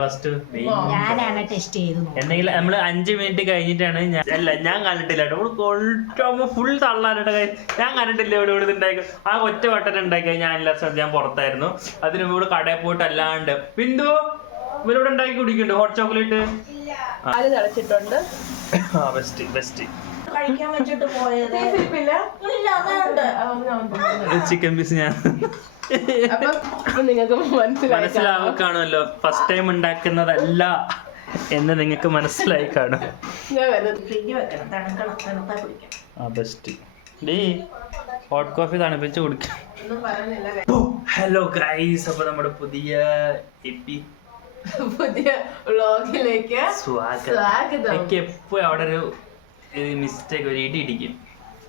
ഞാനാണ് ടെസ്റ്റ് ചെയ്തത്. എന്തെങ്കിലും നമ്മള് 5 മിനിറ്റ് കഴിഞ്ഞിട്ടാണ് ഞാൻ കണ്ടിട്ടില്ല കേട്ടോ. ഫുൾ തള്ളാനിട്ട് ഞാൻ കണ്ടിട്ടില്ല ഇവിടെ ഇവിടെ ഉണ്ടാക്കി. ആ ഒറ്റ വട്ടം ഉണ്ടാക്കിയ ഞാൻ എല്ലാ സ്ഥലത്തും ഞാൻ പുറത്തായിരുന്നു. അതിന് ഇവിടെ കടയിൽ പോയിട്ട് അല്ലാണ്ട് ബിന്ദു ഇവരിവിടെ ഉണ്ടാക്കി കുടിക്കുന്നുണ്ട് ഹോട്ട് ചോക്ലേറ്റ്. ചിക്കൻ പീസ് ഞാൻ നിങ്ങൾക്ക് മനസ്സിലാവുകയാണല്ലോ. ഫസ്റ്റ് ടൈം ഉണ്ടാക്കുന്നതല്ല എന്ന് നിങ്ങൾക്ക് മനസ്സിലായി കാണും. ഹോട്ട് കോഫി തണുപ്പിച്ച് കുടിക്കാം. ഹലോ ഗൈസ്, അപ്പൊ നമ്മുടെ പുതിയ വ്ലോഗിലേക്ക് സ്വാഗതം. എനിക്ക് എപ്പോഴും അവിടെ ഒരു മിസ്റ്റേക്ക് ഒരു ഇടി ഇടിക്കും.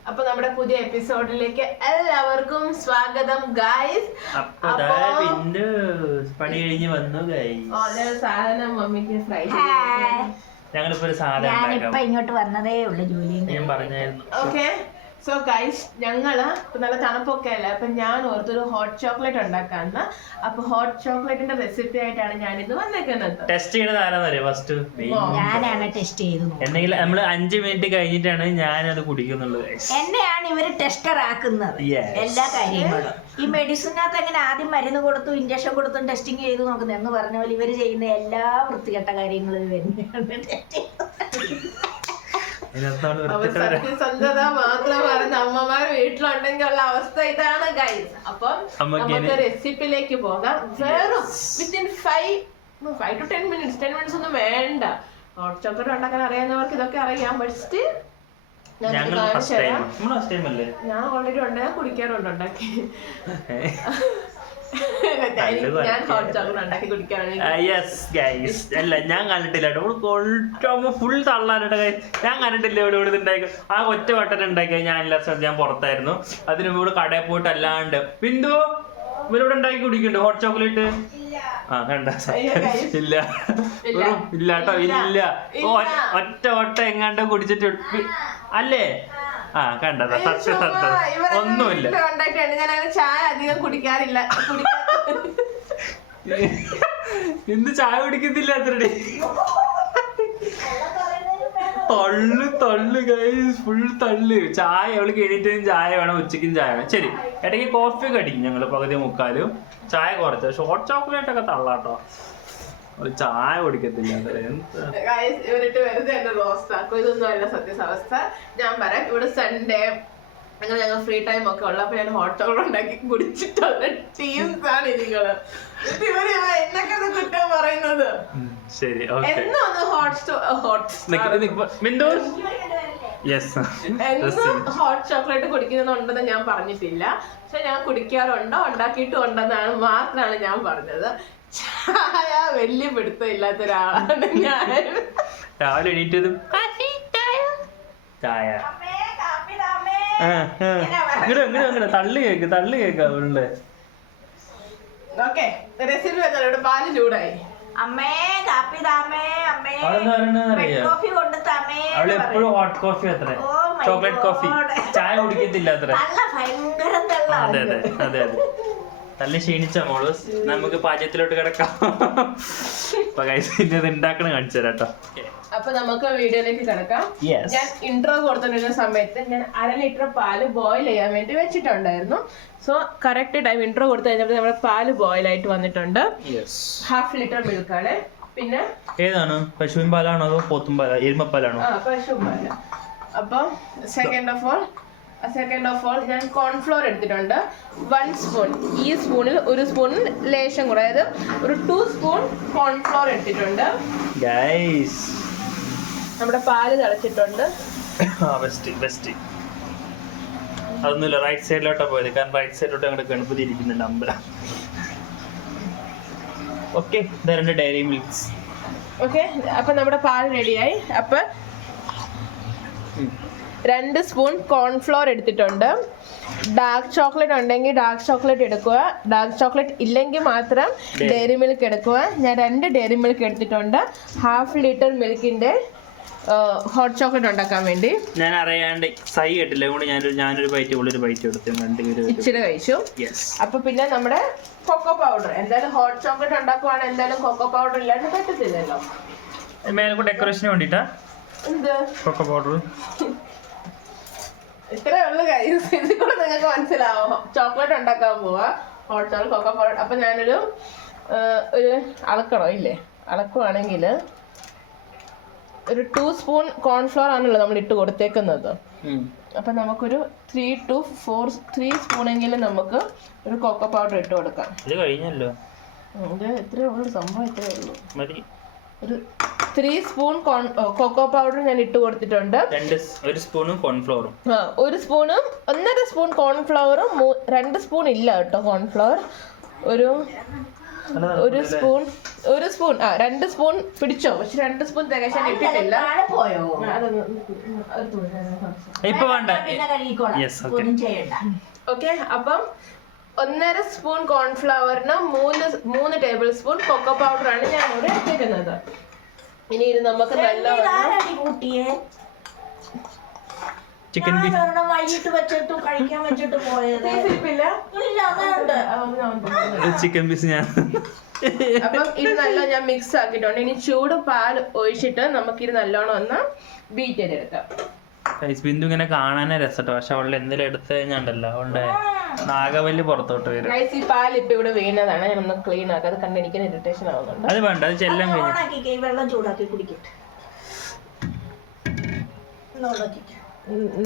അപ്പൊ നമ്മുടെ പുതിയ എപ്പിസോഡിലേക്ക് എല്ലാവർക്കും സ്വാഗതം ഗൈസ്. പണി കഴിഞ്ഞ് വന്നു ഗൈസ്. സാധനം മമ്മിക്ക് ഫ്രൈ ഞങ്ങളിപ്പോ ഒരു സാധനം ഇങ്ങോട്ട് വന്നതേ ഉള്ളു ജോലി ഞാൻ പറഞ്ഞായിരുന്നു. ഓക്കെ സോ ഗൈസ്, ഞങ്ങള് ഇപ്പൊ നല്ല തണുപ്പൊക്കെ അല്ലേ, അപ്പൊ ഞാൻ ഓർത്തൊരു ഹോട്ട് ചോക്ലേറ്റ് ഉണ്ടാക്കാന്ന്. അപ്പൊ ഹോട്ട് ചോക്ലേറ്റിന്റെ റെസിപ്പി ആയിട്ടാണ് ഞാൻ ഇത് വന്നേക്കുന്നത്. ടെസ്റ്റ് ചെയ്യണത് ആരാന്നറിയോ? ഫസ്റ്റ് ഞാനാണ് ടെസ്റ്റ് ചെയ്തത്. എന്തെങ്കിലും നമ്മള് 5 മിനിറ്റ് കഴിഞ്ഞിട്ടാണ് ഞാനത് കുടിക്കുന്നുള്ളൂ. എന്നെയാണ് ഇവര് ടെസ്റ്റർ ആക്കുന്നത് എല്ലാ കാര്യങ്ങളും. ഈ മെഡിസിനകത്ത് എങ്ങനെ ആദ്യം മരുന്ന് കൊടുത്തു ഇഞ്ചക്ഷൻ കൊടുത്തും ടെസ്റ്റിംഗ് ചെയ്തു നോക്കുന്നത് എന്ന് പറഞ്ഞ പോലെ ഇവര് ചെയ്യുന്ന എല്ലാ വൃത്തികെട്ട കാര്യങ്ങളും സത്യസന്ധത മാത്രം പറഞ്ഞ അമ്മമാർ വീട്ടിലുണ്ടെങ്കിൽ ഉള്ള അവസ്ഥ ഇതാണ് ഗൈസ്. അപ്പം നമുക്ക് റെസിപ്പിയിലേക്ക് പോകാം. വെറും വിത്തിൻ 5 to 10 minutes 10 minutes ഒന്നും വേണ്ട. ഹോട്ട് ചോക്ലേറ്റ് ഉണ്ടാക്കാൻ അറിയാവുന്നവർക്ക് ഇതൊക്കെ അറിയാം. ബട്ട് സ്റ്റിൽ ഞാൻ ഓൾറെഡി ഉണ്ടാക്കി കുടിക്കാറുണ്ട് ഉണ്ടാക്കി. ഞാൻ ഹോട്ട് ചോക്ലേറ്റ് ഉണ്ടാക്കി കുടിക്കാറുണ്ട്. ഞാൻ കണ്ടിട്ടില്ല കേട്ടോ. ഫുൾ തള്ളാനിട്ട് ഞാൻ കണ്ടിട്ടില്ല ഇവിടെ ഇവിടെ ഉണ്ടാക്കി. ആ ഒറ്റ വട്ടം ഉണ്ടാക്കിയ ഞാൻ എല്ലാ സ്ഥലത്തും ഞാൻ പുറത്തായിരുന്നു. അതിന് ഇവിടെ കടയിൽ പോയിട്ട് അല്ലാണ്ട് ബിന്ദു ഇവരിവിടെ ഉണ്ടാക്കി കുടിക്കുന്നുണ്ട് ഹോട്ട് ചോക്ലേറ്റ്. ആ കണ്ട ഇല്ല ഇല്ല കേട്ടോ ഇല്ല. ഒറ്റ വട്ടം എങ്ങാണ്ട് കുടിച്ചിട്ട് അല്ലേ? ആ കണ്ടതാ സത്യസന്ധത ഒന്നുമില്ല. ഞാൻ ചായ അധികം കുടിക്കാറില്ല. ഇന്ന് ചായ കുടിക്കത്തില്ല അത്രേ. തള്ളു ഗൈസ്, ഫുൾ തള്ളു. ചായ അവൾക്ക് എണീറ്റും ചായ വേണം, ഉച്ചയ്ക്കും ചായ വേണം. ശരി, ഇടയ്ക്ക് കോഫി കടിക്കും ഞങ്ങള് പകുതി മുക്കാലും. ചായ കുറച്ച് ഹോട്ട് ചോക്ലേറ്റ് ഒക്കെ തള്ളാട്ടോ. ചായ കുടിക്കത്തില്ല. ഇവരിട്ട് വെറുതെ എന്നെ റോസ്റ്റ് ആക്കും. ഇതൊന്നും അല്ല സത്യസവസ്ഥ. ഞാൻ പറയാം, ഇവിടെ സൺഡേ അങ്ങനെ ഞങ്ങൾ ഫ്രീ ടൈം ഒക്കെ ഉള്ളപ്പോ ഞാൻ ഹോട്ട് ചോക്ലേറ്റ് ഉണ്ടാക്കി കുടിച്ചിട്ടുള്ള ടീംസ് ആണ് നിങ്ങള്. ഇവര് എന്നൊക്കെ കുറ്റം പറയുന്നത്. ശരി, ഹോട്ട് ചോക്ലേറ്റ് കുടിക്കുന്നുണ്ടെന്ന് ഞാൻ പറഞ്ഞിട്ടില്ല. പക്ഷെ ഞാൻ കുടിക്കാറുണ്ടോ ഉണ്ടാക്കിയിട്ടും ഉണ്ടെന്നാണ് മാത്രമാണ് ഞാൻ പറഞ്ഞത്. ചായ വലിയ പിടുത്തം ഇല്ലാത്ത ഒരാളാണ് ഞാൻ. രാവിലെ എണീറ്റതും ചായ അങ്ങനെ തള്ളു കേക്ക് അവളുടെ. ഓക്കെ, റെസിപ്പി വെച്ചാൽ ഇവിടെ പാല് ചൂടായി. അമ്മേ കാപ്പി താമേ, അമ്മേ കോഫി കൊണ്ട് താമേ. അവള് എപ്പോഴും ഹോട്ട് കോഫി അത്ര, ചോക്ലേറ്റ് കോഫി. ചായ കുടിക്കത്തില്ല അത്ര. അതെ അതെ അതെ അതെ. നല്ല ക്ഷീണിച്ച മോള്. നമുക്ക് പാചകത്തിലോട്ട് കിടക്കാം. ഇത് ഉണ്ടാക്കണ കാണിച്ചു തരാം കേട്ടോ. അപ്പൊ നമുക്ക് വീഡിയോയിലേക്ക് കിടക്കാം. ഞാൻ ഇൻട്രോ കൊടുത്തിരുന്ന സമയത്ത് ഞാൻ 1/2 ലിറ്റർ പാല് ബോയിൽ ചെയ്യാൻ വേണ്ടി വെച്ചിട്ടുണ്ടായിരുന്നു. സോ കറക്റ്റ് ടൈം ഇൻട്രോ കൊടുത്തു കഴിഞ്ഞപ്പോൾ നമ്മുടെ പാല് ബോയിൽ ആയിട്ട് വന്നിട്ടുണ്ട്. 1/2 ലിറ്റർ മിൽക്കാണ്. പിന്നെ ഏതാണ്, പശുവിൻ പാലാണോ അതോ പോത്തും പാലാ, എരുമപ്പാലാണോ? പശുവിൻ പാല്. അപ്പം സെക്കൻഡ് ഓഫ് ഓൾ ഞാൻ കോൺഫ്ലോർ എടുത്തിട്ടുണ്ട് 1 സ്പൂൺ. ഈ സ്പൂണിൽ 1 സ്പൂൺ ലേശം കൂടെ, അതായത് ഒരു 2 സ്പൂൺ കോൺഫ്ലോർ എടുത്തിട്ടുണ്ട്. നമ്മുടെ പാല് തിളച്ചിട്ടുണ്ട്. അതൊന്നുമില്ല, റൈറ്റ് സൈഡിലോട്ടാ പോയത്. കാരണം റൈറ്റ് സൈഡിലോട്ട് അങ്ങോട്ട് ഗണപതി ഇരിക്കുന്നുണ്ട്, അമ്പലം. Okay, 2 diary മിൽക്സ്. ഓക്കെ, അപ്പൊ നമ്മുടെ പാല് റെഡിയായി. അപ്പൊ 2 സ്പൂൺ കോൺഫ്ലോർ എടുത്തിട്ടുണ്ട്. ഡാർക്ക് ചോക്ലേറ്റ് ഉണ്ടെങ്കിൽ ഡാർക്ക് ചോക്ലേറ്റ് എടുക്കുക. ഡാർക്ക് ചോക്ലേറ്റ് ഇല്ലെങ്കിൽ മാത്രം ഡയറി മിൽക്ക് എടുക്കുക. ഞാൻ 2 ഡയറി മിൽക്ക് എടുത്തിട്ടുണ്ട്. 1/2 ലിറ്റർ മിൽക്കിന്റെ ഹോട്ട് ചോക്ലേറ്റ് ഉണ്ടാക്കാൻ വേണ്ടി ഞാൻ അറിയാണ്ട് സൈ കേട്ടില്ല, അതുകൊണ്ട് ഞാനൊരു ബൈറ്റ് ഒരു ബൈറ്റ് എടുത്തു, രണ്ടുപേരും ഇച്ചിരി കഴിച്ചു. യെസ്. അപ്പൊ പിന്നെ നമ്മുടെ കൊക്കോ പൗഡർ, എന്തായാലും ഹോട്ട് ചോക്ലേറ്റ് ഉണ്ടാക്കുവാണ്, എന്തായാലും കൊക്കോ പൗഡർ ഇല്ലാണ്ട് പറ്റത്തില്ലല്ലോ. മേലെ ഡെക്കറേഷന് വേണ്ടിട്ടാ എന്ത് കൊക്കോ പൗഡർ. ഇത്രേ ഉള്ളു കാര്യം, ഇതിൽ കൂടെ നിങ്ങൾക്ക് മനസ്സിലാവും. ചോക്ലേറ്റ് ഉണ്ടാക്കാൻ പോവാ, ഹോട്ട് ചോക്ലേറ്റ്, കൊക്കോ പൗഡർ. അപ്പൊ ഞാനൊരു അളക്കണോ ഇല്ലേ, അളക്കുവാണെങ്കിൽ ഒരു 2 സ്പൂൺ കോൺഫ്ലവർ ആണല്ലോ നമ്മൾ ഇട്ട് കൊടുത്തേക്കുന്നത്. അപ്പൊ നമുക്കൊരു 3 to 4 സ്പൂണെങ്കിലും നമുക്ക് ഒരു കൊക്കോ പൗഡർ ഇട്ട് കൊടുക്കാം. ഇത് കഴിഞ്ഞല്ലോ, ഇത് ഇത്രേ ഉള്ളൂ സംഭവം, ഇത്രേ ഉള്ളൂ. മതി. ഒരു 3 സ്പൂൺ കൊക്കോ പൗഡർ ഞാൻ ഇട്ട് കൊടുത്തിട്ടുണ്ട്. 1 സ്പൂണും കോൺഫ്ലവറും. 1 സ്പൂണും 1.5 സ്പൂൺ കോൺഫ്ലവറും 2 സ്പൂൺ ഇല്ല കേട്ടോ കോൺഫ്ലവർ. ഒരു സ്പൂൺ 2 സ്പൂൺ പിടിച്ചോ, പക്ഷെ 2 സ്പൂൺ തികച്ചാൻ ഇട്ടിട്ടില്ല. ഇപ്പൊ വേണ്ട. ഓക്കെ, അപ്പം 1.5 സ്പൂൺ കോൺഫ്ലവറിന് 3 ടേബിൾ സ്പൂൺ കൊക്കോ പൗഡറാണ് ഞാൻ ഇവിടെ എടുത്തിരുന്നത്. ഇനി ഇത് നമുക്ക് ചിക്കൻ വൈകിട്ട് വെച്ചിട്ട് കഴിക്കാൻ വെച്ചിട്ട് പോയത് ചിക്കൻ പീസ് ഞാൻ. അപ്പം ഇത് നല്ല ഞാൻ മിക്സ് ആക്കിയിട്ടുണ്ട്. ഇനി ചൂട് പാൽ ഒഴിച്ചിട്ട് നമുക്ക് ഇത് നല്ലോണം ഒന്ന് ബീറ്റ് ചെയ്തെടുക്കാം. ബിന്ദു ഇങ്ങനെ കാണാനേ രസട്ടോ, പക്ഷെ അവളുടെ എന്തെങ്കിലും എടുത്തു കഴിഞ്ഞാണ്ടല്ലോ അവളുടെ നാഗവല്ലി പുറത്തോട്ട് വരും. ഈ പാൽ ഇപ്പൊ ഇവിടെ വീണതാണ്, ഞാൻ ഒന്ന് ക്ലീൻ ആക്കാം. അത് കണ്ട് എനിക്ക് ഇറിറ്റേഷൻ ആവുന്നുണ്ട്. അത് വേണ്ട, അത് ചെല്ലാൻ വെള്ളം ചൂടാക്കി കുടിക്കട്ടെ.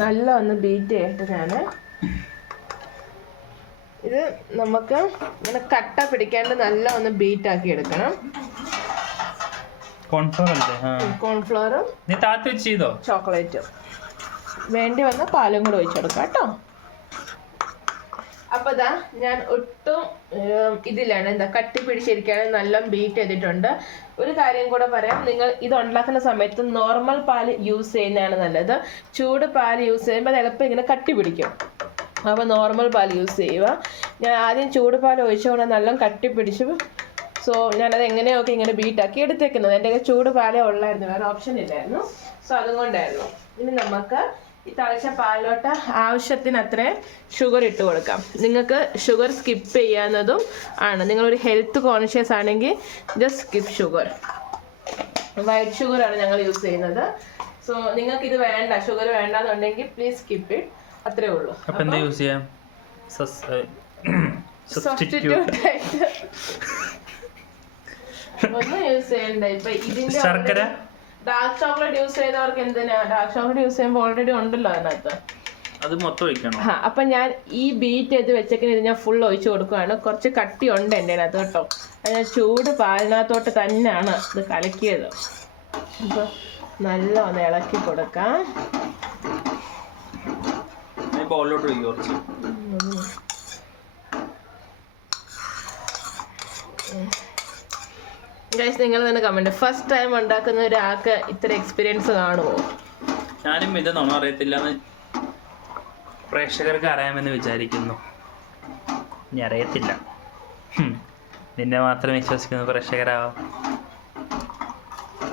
നല്ല ഒന്ന് ബീറ്റ് ചെയ്തിട്ട് ഞാന് ഇത് നമുക്ക് ഇങ്ങനെ കട്ട പിടിക്കാണ്ട് നല്ല ഒന്ന് ബീറ്റ് ആക്കി എടുക്കണം. കോൺഫ്ലവറും ചോക്ലേറ്റും വേണ്ടി വന്ന പാലും കൂടെ ഒഴിച്ചെടുക്കാം കേട്ടോ. അപ്പൊ ഇതാ ഞാൻ ഒട്ടും ഇതിലാണ് കട്ടി പിടിച്ചിരിക്കുകയാണ്, നല്ല ബീറ്റ് ചെയ്തിട്ടുണ്ട്. ഒരു കാര്യം കൂടെ പറയാം, നിങ്ങൾ ഇത് ഉണ്ടാക്കുന്ന സമയത്ത് നോർമൽ പാൽ യൂസ് ചെയ്യുന്നതാണ് നല്ലത്. ചൂട് പാൽ യൂസ് ചെയ്യുമ്പോൾ അത് എളുപ്പം ഇങ്ങനെ കട്ടി പിടിക്കും. അപ്പോൾ നോർമൽ പാൽ യൂസ് ചെയ്യുക. ഞാൻ ആദ്യം ചൂട് പാൽ ഒഴിച്ചുകൊണ്ട് നല്ല കട്ടി പിടിച്ചു. സോ ഞാനത് എങ്ങനെയൊക്കെ ഇങ്ങനെ ബീറ്റാക്കി എടുത്തേക്കുന്നത്. എൻ്റെ ചൂട് പാലേ ഉള്ളായിരുന്നു, വേറെ ഓപ്ഷൻ ഇല്ലായിരുന്നു. സോ അതുകൊണ്ടായിരുന്നു. ഇനി നമുക്ക് ഈ തിളച്ച പാലിലോട്ട് ആവശ്യത്തിന് അത്രയും ഷുഗർ ഇട്ട് കൊടുക്കാം. നിങ്ങൾക്ക് ഷുഗർ സ്കിപ്പ് ചെയ്യാവുന്നതും ആണ്. നിങ്ങളൊരു ഹെൽത്ത് കോൺഷ്യസ് ആണെങ്കിൽ ജസ്റ്റ് സ്കിപ്പ് ഷുഗർ. വൈറ്റ് ഷുഗറാണ് ഞങ്ങൾ യൂസ് ചെയ്യുന്നത്. സോ നിങ്ങൾക്ക് ഇത് വേണ്ട, ഷുഗർ വേണ്ടെന്നുണ്ടെങ്കിൽ പ്ലീസ് സ്കിപ്പ് ഇറ്റ്. അത്രേ ഉള്ളൂ. സബ്സ്റ്റിറ്റ്യൂട്ട് ആയിട്ട് ഒന്നും യൂസ് ചെയ്യണ്ട. ഇപ്പൊ ഇതിന്റെ ഡാർക്ക് ചോക്ലേറ്റ് യൂസ് ചെയ്യുന്നവർക്ക് എന്തിനാ, ഡാർക്ക് ചോക്ലേറ്റ് യൂസ് ചെയ്യുമ്പോൾ ഓൾറെഡി ഉണ്ടല്ലോ അതിനകത്ത്. അത് മൊത്തം ഒഴിക്കണം. അപ്പൊ ഞാൻ ഈ ബീറ്റ് ചെയ്ത് വെച്ചേക്കുന്ന ഇത് ഞാൻ ഫുൾ ഒഴിച്ചു കൊടുക്കുകയാണ്. കുറച്ച് കട്ടി ഉണ്ട് എൻ്റെ അതിനകത്ത് കേട്ടോ. അത് ഞാൻ ചൂട് പാലിനകത്തോട്ട് തന്നെയാണ് ഇത് കലക്കിയത്. അപ്പൊ നല്ല ഒന്ന് ഇളക്കി കൊടുക്കാം. ഗൈസ്, നിങ്ങൾ തന്നെ കമന്റ്, ഫസ്റ്റ് ടൈം ഉണ്ടാക്കുന്ന ഒരാൾക്ക് ഇത്ര എക്സ്പീരിയൻസ് കാണുമോ? ഞാനും ഇതൊന്നും അറിയത്തില്ലെന്ന് പ്രേക്ഷകർക്ക് അറിയാമെന്ന് വിചാരിക്കുന്നു. ഇനി അറിയത്തില്ല, നിന്നെ മാത്രം വിശ്വസിക്കുന്ന പ്രേക്ഷകരാവാം.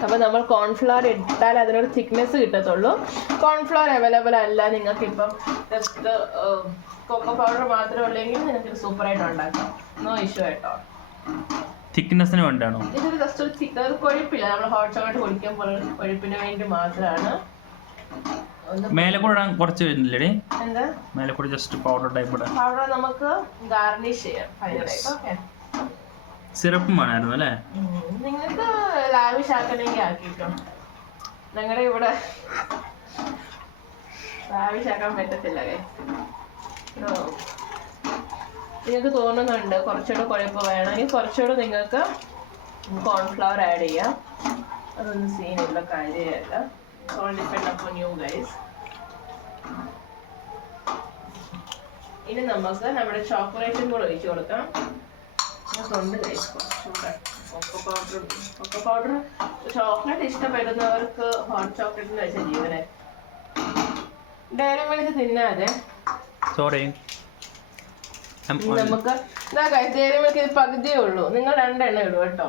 അപ്പോൾ നമ്മൾ കോൺഫ്ലവർ ഇട്ടാൽ അതിനൊരു തിക്നെസ് കിട്ടത്തുള്ളൂ. കോൺഫ്ലവർ അവൈലബിൾ അല്ല, നിങ്ങൾക്ക് ഇപ്പം ജസ്റ്റ് കൊക്കോ പൗഡർ മാത്രം ഉള്ളെങ്കിൽ നിങ്ങൾക്ക് സൂപ്പറായിട്ട് ഉണ്ടാക്കാം. നോ ഇഷ്യൂ കേട്ടോ. തിക്നെസ്സിന് വേണ്ടിയാണോ? ഇതൊരു ജസ്റ്റ് ഒരു കൊഴുപ്പില്ല, നമ്മൾ ഹോട്ട് ചോക്ലേറ്റ് കുടിക്കുമ്പോൾ കൊഴുപ്പിന് വേണ്ടി മാത്രമാണ്. മേലെ കൂടെ കുറച്ച് വരുന്നില്ലേ? എന്താ മേലെ കൂടെ ജസ്റ്റ് പൗഡർ ടൈപ്പ് പൗഡർ നമുക്ക് ഗാർണിഷ് ചെയ്യാം ഫൈനലായിട്ട്. ഓക്കെ, സിറപ്പും വേണമായിരുന്നു അല്ലേ? നിങ്ങൾക്ക് ലാവിഷ് ആക്കണമെങ്കിൽ ആക്കിട്ടോ. ഞങ്ങളുടെ ഇവിടെ ലാവിഷ് ആക്കാൻ പറ്റത്തില്ല. നിങ്ങൾക്ക് തോന്നുന്നുണ്ട് കുറച്ചുകൂടെ കുഴപ്പ് വേണമെങ്കിൽ കുറച്ചുകൂടെ നിങ്ങൾക്ക് കോൺഫ്ലവർ ആഡ് ചെയ്യാം. അതൊന്നും സീനുള്ള കാര്യമല്ല. All depend upon you guys. ഇനി നമുക്ക് നമ്മുടെ ചോക്ലേറ്റും കൂടെ ഒഴിച്ചു കൊടുക്കാം. തൊണ്ട് കഴിക്കും കൊക്കോ പൗഡർ. ചോക്ലേറ്റ് ഇഷ്ടപ്പെടുന്നവർക്ക് ഹോട്ട് ചോക്ലേറ്റിന് വെച്ച ജീവനെ. ഡയറി മിൽക്ക് തിന്നാതെ നമുക്ക് ഡയറി മിൽക്ക് ഇത് പകുതിയേ ഉള്ളൂ. നിങ്ങൾ 2 എണ്ണം ഇടും കേട്ടോ.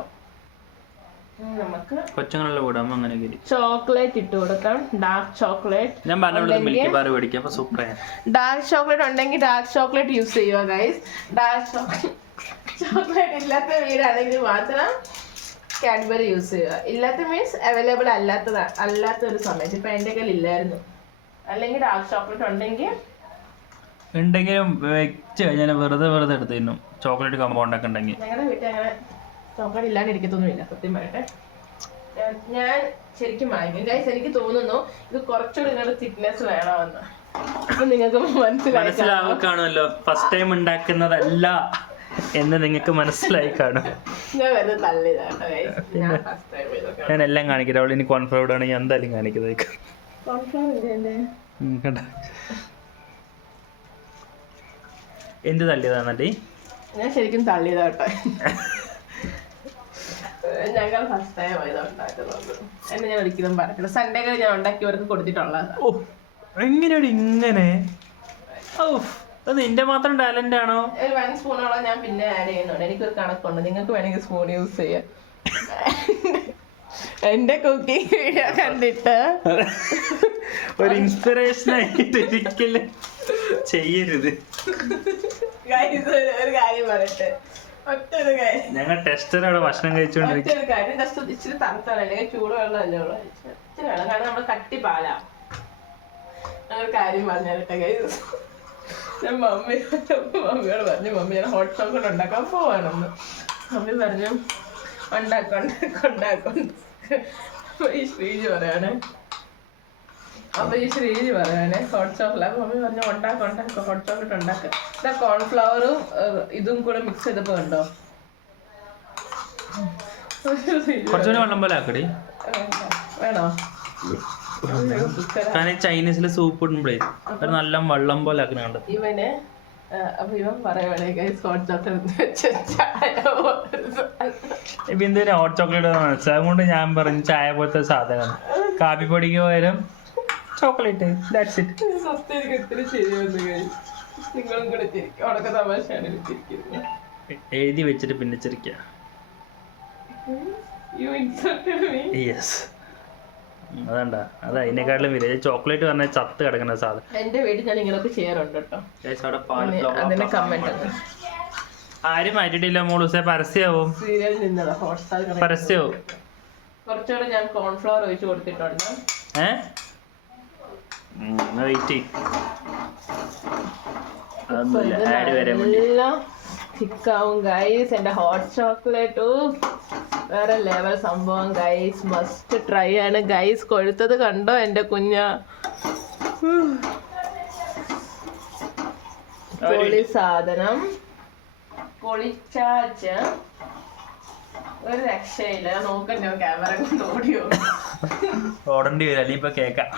നമുക്ക് കൊച്ചുങ്ങളുള്ള കൂടാമോ അങ്ങനെ ചോക്ലേറ്റ് ഇട്ട് കൊടുക്കാം. Dark chocolate. ഞാൻ പറഞ്ഞ മിൽക്കി ബാർ മേടിക്കാം. അപ്പൊ സൂപ്പർ. ഡാർക്ക് ചോക്ലേറ്റ് ഉണ്ടെങ്കിൽ ഡാർക്ക് ചോക്ലേറ്റ് യൂസ് ചെയ്യുക ഗൈസ്. ഡാർക്ക് ചോക്ലേറ്റ് ഇല്ലാത്ത വീടാണെങ്കിൽ മാത്രം കാഡ്ബറി യൂസ് ചെയ്യുക. ഇല്ലാത്ത മീൻസ് അവൈലബിൾ അല്ലാത്തൊരു സമയത്ത്. ഇപ്പൊ എൻ്റെ കയ്യിൽ ഇല്ലായിരുന്നു. അല്ലെങ്കിൽ ഡാർക്ക് ചോക്ലേറ്റ് ഉണ്ടെങ്കിലും വെച്ച് കഴിഞ്ഞാൽ വെറുതെ എടുത്ത് തിന്നും. ചോക്ലേറ്റ് കമ്പൗണ്ട് ഒക്കെ ഉണ്ടെങ്കിൽ. ഞങ്ങളുടെ വീട്ടിൽ അങ്ങനെ ചോക്ലേറ്റ് ഇല്ലാണ്ട് ഇരിക്കത്തൊന്നുമില്ല സത്യം പറയട്ടെ. ഞാൻ ശരിക്കും വാങ്ങിക്കും ഗൈസ്. എനിക്ക് തോന്നുന്നു ഇത് കുറച്ചുകൂടി നിങ്ങളുടെ തിക്നെസ് വേണമെന്ന്. അപ്പൊ നിങ്ങൾക്ക് മനസ്സിലാവുകയാണല്ലോ. ഫസ്റ്റ് ടൈം ഉണ്ടാക്കുന്നതല്ല എന്ന് നിങ്ങൾക്ക് മനസ്സിലായി കാണും. ഞാൻ വെറുതെ തള്ളിയതാണ്. ഞാൻ എല്ലാം കാണിക്കട്ടെ. അവൾ ഇനി കോൺഫ്ലവർ ആണെങ്കിൽ എന്തായാലും കാണിക്കുന്നതായിരിക്കും. എന്ത് തള്ളിയതാണല്ലേ? ഞാൻ ശരിക്കും തള്ളിയതാട്ടോ. ഞങ്ങൾ ഫസ്റ്റ് ടൈം ഇത് ഉണ്ടാക്കുന്നത്. എന്നെ ഞാൻ ഒരിക്കലും പറഞ്ഞില്ല. സൺഡേകൾ ഞാൻ ഉണ്ടാക്കിയവർക്ക് കൊടുത്തിട്ടുള്ളത്. ഓ എങ്ങനെയാണ് ഇങ്ങനെ? ഓ അത് നിന്റെ മാത്രം ടാലന്റ് ആണോ? ഒരു 1 സ്പൂണോളം ഞാൻ പിന്നെ ആഡ് ചെയ്യുന്നുണ്ട്. എനിക്കൊരു കണക്കുണ്ട്. നിങ്ങൾക്ക് വേണമെങ്കിൽ സ്പൂൺ യൂസ് ചെയ്യാം. എന്റെ കുക്കിംഗ് വീഡിയോ കണ്ടിട്ട് ഒരു ഇൻസ്പിറേഷൻ ആയിട്ട് ഒരിക്കലും ചെയ്യരുത്. ഒരു കാര്യം പറയട്ടെ. ഒറ്റൊരു കാര്യം. ഞങ്ങൾ ടെസ്റ്ററാണ് ഭക്ഷണം കഴിച്ചോണ്ടിരിക്കും. ഒറ്റൊരു കാര്യം. ടെസ്റ്റ് ഇച്ചിരി തണുത്താണ്. അല്ലെങ്കിൽ ചൂട് വെള്ളമല്ലേ ഉള്ളൂ. ഇച്ചിരി വേണം. കാരണം നമ്മൾ കട്ടി പാലാ. ഒരു കാര്യം പറഞ്ഞിട്ടെ ഗൈസ്. ഞാൻ മമ്മിയോട് പറഞ്ഞു, മമ്മി ഞാൻ ഹോട്ട് ചോക്ലേറ്റ് ഉണ്ടാക്കാൻ പോവാണെന്ന്. മമ്മി പറഞ്ഞു ഉണ്ടാക്കും. അപ്പൊ ഈ ശ്രീജി പറയാണ് ഹോട്ട് ചോക്ലേറ്റ്. മമ്മി പറഞ്ഞു ഉണ്ടാക്കും ഹോട്ട് ചോക്ലേറ്റ് ഉണ്ടാക്കുക. ഇതാ കോൺഫ്ലവറും ഇതും കൂടെ മിക്സ് ചെയ്തപ്പോ കണ്ടോ? കുറച്ചുകൂടി വെള്ളം പോലെ ആക്കടി. വേണോ? കാരണം ചൈനീസിലെ സൂപ്പ് ഇടുമ്പോഴേ അത് നല്ല വെള്ളം പോലെ ആക്കുന്നുണ്ട്. ഇവന് അപ്പൊ ഇവൻ പറയുവാണെങ്കിൽ ഹോട്ട് ബിന്ദുവിന് ഹോട്ട് ചോക്ലേറ്റ് മനസ്സിലാവും. അതുകൊണ്ട് ഞാൻ പറഞ്ഞു ചായ പോലത്തെ സാധനമാണ്. കാപ്പിപ്പൊടിക്ക് പകരം ചോക്ലേറ്റ്. That's it. സത്യം എനിക്ക് ഇത്തിരി ശരിയാവുന്നു. നിങ്ങളും കൂടെ ചിരിക്കും. അവിടെ തമാശയാണ് ചിരിക്കുന്നത്. എഴുതി വെച്ചിട്ട് പിന്നെ ചിരിക്കുക. യെസ് അതണ്ട അത് അതിനെക്കാട്ടിലും വരിക. ചോക്ലേറ്റ് പറഞ്ഞാൽ ചത്ത് കിടക്കുന്ന സാധനം. എന്റെ വീട്ടിൽ ഞാൻ ഇങ്ങനെയൊക്കെ ചെയ്യാറുണ്ട് കേട്ടോ. അവിടെ കമന്റ് ആരും മാറ്റിട്ടില്ല മോളൂസെ. പരസ്യമാവും. സീരിയൽ നിന്നതാ ഹോട്ട്സ്റ്റാർ. പരസ്യമാവും. കുറച്ചുകൂടെ ഞാൻ കോൺഫ്ലവർ ഒഴിച്ച് കൊടുത്തിട്ടുണ്ട്. വെയിറ്റ് എല്ലാം തിക്കാവും ഗൈസ്. എന്റെ ഹോട്ട് ചോക്ലേറ്റ് വേറെ ലെവൽ സംഭവം ഗൈസ്. മസ്റ്റ് ട്രൈ ആണ് ഗൈസ്. കൊഴുത്തത് കണ്ടോ എന്റെ കുഞ്ഞ? പൊളി സാധനം. പൊളിച്ചാച്ച ഒരു രക്ഷയില്ല. നോക്കണ്ടോ ക്യാമറ കൊണ്ട് ഓടേണ്ടി വരും. അല്ലെങ്കിൽ ഇപ്പൊ കേക്കാം.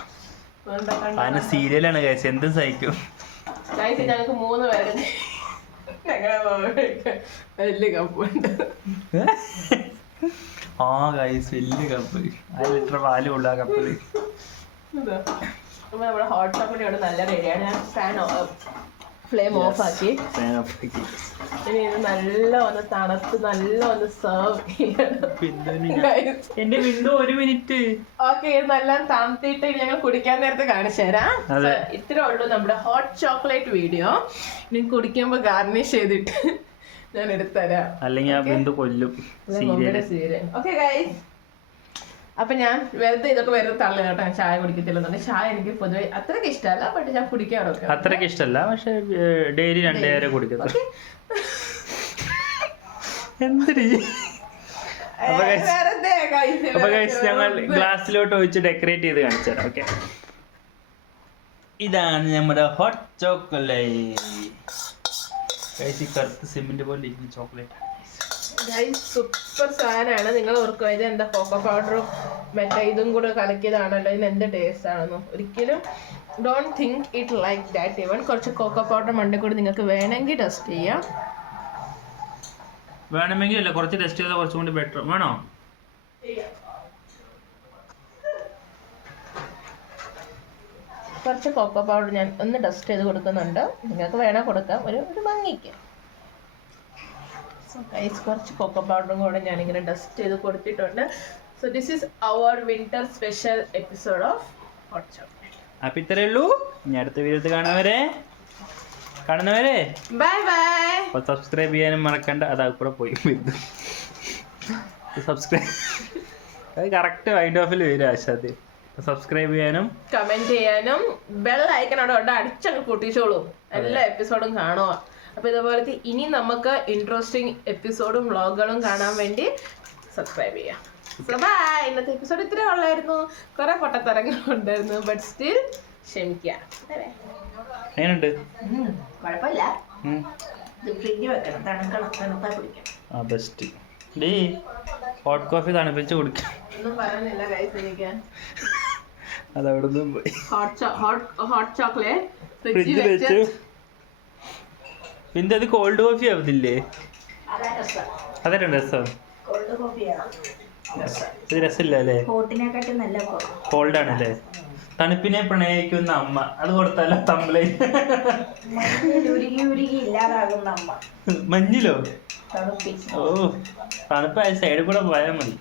അതിന് സീരിയലാണ് ഗൈസ്. എന്തും സഹിക്കും ഗൈസ്. ഞങ്ങൾക്ക് 3 പേര് ഞങ്ങളുടെ വലിയ കപ്പുണ്ട്. ആ ഗൈസ് വലിയ കപ്പ്. 1 ലിറ്റർ പാല് ഉള്ള കപ്പില്. നമ്മുടെ ഹോട്ട് ചോക്ലേറ്റ് ഇവിടെ നല്ല റെഡിയാണ്. ഞാൻ ഫ്ലെയിം ഓഫ് ആക്കി. ഇനി ഇത് നല്ല ഒന്ന് തണുത്ത് നല്ല ഒന്ന് സെർവ് ചെയ്യണം. എന്റെ വിൻഡോ 1 മിനിറ്റ്. ഓക്കെ ഇത് നല്ല തണുത്തിട്ട് ഞങ്ങൾ കുടിക്കാൻ നേരത്തെ കാണിച്ചു തരാം. ഇത്രേ ഉള്ളൂ നമ്മുടെ ഹോട്ട് ചോക്ലേറ്റ് വീഡിയോ. ഇനി കുടിക്കുമ്പോ ഗാർണിഷ് ചെയ്തിട്ട് ഞാൻ എടുത്തരാം. അല്ലെങ്കിൽ ആ ബിന്ദു കൊല്ലും. Okay guys. അപ്പൊ ഞാൻ വെറുതെ ഇതൊക്കെ വെറുതെ തള്ളി കേട്ടോ. ഞാൻ ചായ കുടിക്കത്തില്ലെന്നുണ്ട്. ചായ എനിക്ക് പൊതുവെ അത്രയ്ക്ക് ഇഷ്ടമല്ല. ബട്ട് ഞാൻ കുടിക്കാറൊക്കെ. അത്രയ്ക്ക് ഇഷ്ടമല്ല. പക്ഷെ ഡെയിലി 2 നേരം കുടിക്കുന്നത്. എന്തിരി അപ്പൊ ഗൈസ് ഞങ്ങൾ ഗ്ലാസ്സിലോട്ട് ഒഴിച്ച് ഡെക്കറേറ്റ് ചെയ്ത് കാണിച്ചു തരാം. ഓക്കെ ഇതാണ് നമ്മുടെ ഹോട്ട് ചോക്ലേറ്റ്. കറുത്ത് സിമെന്റ് പോലെ ഇരിക്കുന്ന ചോക്ലേറ്റ്. സൂപ്പർ സാധനമാണ്. നിങ്ങൾ ഓർക്കുക ഇത് എന്താ കോക്കോ പൗഡറും മറ്റേ ഇതും കൂടെ കലക്കിയതാണല്ലോ. ഇതിന് എന്ത് ടേസ്റ്റ് ആണെന്നോ? ഒരിക്കലും don't think it like that. ഇവൻ കുറച്ച് കോക്കോ പൗഡർ മണ്ടേ കൂടി നിങ്ങൾക്ക് വേണമെങ്കിൽ ടെസ്റ്റ് ചെയ്യാം. വേണമെങ്കിൽ അല്ല, കുറച്ച് ടെസ്റ്റ് ചെയ്താൽ കുറച്ചും കൂടി ബെറ്റർ. വേണോ? കുറച്ച് കോക്കോ പൗഡർ ഞാൻ ഒന്ന് ടെസ്റ്റ് ചെയ്ത് കൊടുക്കുന്നുണ്ട്. നിങ്ങൾക്ക് വേണേൽ കൊടുക്കാം. ഒരു ഭംഗിക്ക്. ഗൈസ് കുറച്ച് കൊക്കോ പൗഡറും കൂടെ ഞാനിങ്ങനെ ഡസ്റ്റ് ചെയ്ത് കൊടുത്തിട്ടുണ്ട്. So this is our winter special episode of hot chocolate. അപ്പൊ ഇത്രയേ ഉള്ളൂ. ഇനി അടുത്ത വീഡിയോ കാണുന്നവരെ ബൈ ബൈ. അപ്പൊ സബ്സ്ക്രൈബ് ചെയ്യാനും മറക്കണ്ട. അതാ കൂടെ പോയി സബ്സ്ക്രൈബ് അത് കറക്റ്റ് വൈൻഡ് ഓഫിൽ വരും ആശാദ്. സബ്സ്ക്രൈബ് ചെയ്യാനും കമന്റ് ചെയ്യാനും ബെൽ ഐക്കൺ അവിടെ അടിച്ചങ്ങ് പൊട്ടിച്ചോളൂ. എല്ലാ എപ്പിസോഡും കാണുക. അപ്പൊ ഇതുപോലത്തെ ഇനി നമുക്ക് ഇൻട്രസ്റ്റിംഗ് എപ്പിസോഡും വ്ളോഗുകളും കാണാൻ വേണ്ടി സബ്സ്ക്രൈബ് ചെയ്യാം. ബൈ. ഇന്നത്തെ എപ്പിസോഡ് ഇത്രേ ഉള്ളായിരുന്നു. കുറെ പൊട്ടത്തരങ്ങൾ ഉണ്ടായിരുന്നു. ബട്ട് സ്റ്റിൽ ക്ഷമിക്കാം. എങ്ങനെയുണ്ട്? കുഴപ്പമില്ല. ഇത് ഫ്രിഡ്ജ് വെക്കണം, തണുത്താ കുടിക്കണം. ആ ബെസ്റ്റ്. ഡീ ഹോട്ട് കോഫി തണുപ്പിച്ച് കുടിക്കാം. ഒന്നും പറയാനില്ല ഗൈസ് എനിക്ക്. അതവിടെ നിന്നും പോയി ഹോട്ട് ചോക്ലേറ്റ് ഫ്രിഡ്ജിൽ വെച്ചു. പിന്നെ അത് കോൾഡ് കോഫി ആവുന്നില്ലേ? അതാ രസം. അതൊരു രസം. കോൾഡ് കോഫിയാണ് രസം. ഇത് രസമില്ല അല്ലേ? ഹോട്ടിനെക്കാട്ടി നല്ല കോൾഡ് ആണല്ലേ? തണുപ്പിനെ പ്രണയിക്കുന്ന അമ്മ, അത് കൊടുത്താലോ തമ്മിലെ ഉരുകി ഉരുകി ഇല്ലാതാകുന്ന അമ്മ. മഞ്ഞിലോ? തണുപ്പി. ഓ തണുപ്പായ സൈഡിൽ കൂടെ പോയാൽ മതി.